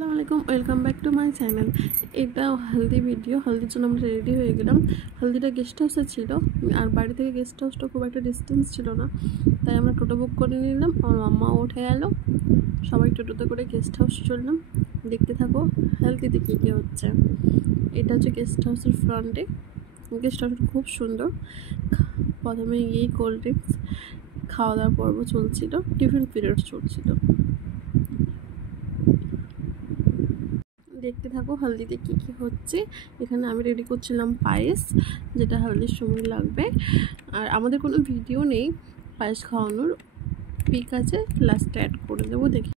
আসসালামু আলাইকুম, welcome back to my channel. এটা হলদি ভিডিও। হলদির জন্য আমরা রেডি হয়ে গেলাম। হলদিটা গেস্ট হাউসে ছিল, আর বাড়ি থেকে গেস্ট হাউসটা খুব একটা ডিস্টেন্স ছিল না, তাই আমরা টোটো বুক করে নিলাম। আমার মাম্মা উঠে গেল, সবাই টোটোতে করে গেস্ট হাউস চললাম। দেখতে থাকো হলদিতে কী কী হচ্ছে। এটা হচ্ছে গেস্ট হাউসের ফ্রন্টে। গেস্ট হাউসটা খুব সুন্দর। প্রথমে গিয়েই কোল্ড ড্রিঙ্কস খাওয়া দাওয়ার পর্ব চলছিল, টিফিন পিরিয়ড চলছিল। দেখতে থাকো হলদিতে কী কী হচ্ছে। এখানে আমি রেডি করছিলাম পায়েস, যেটা হলদির সময় লাগবে। আর আমাদের কোনো ভিডিও নেই পায়েস খাওয়ানোর, পিক আছে, লাস্টে অ্যাড করে দেবো, দেখি।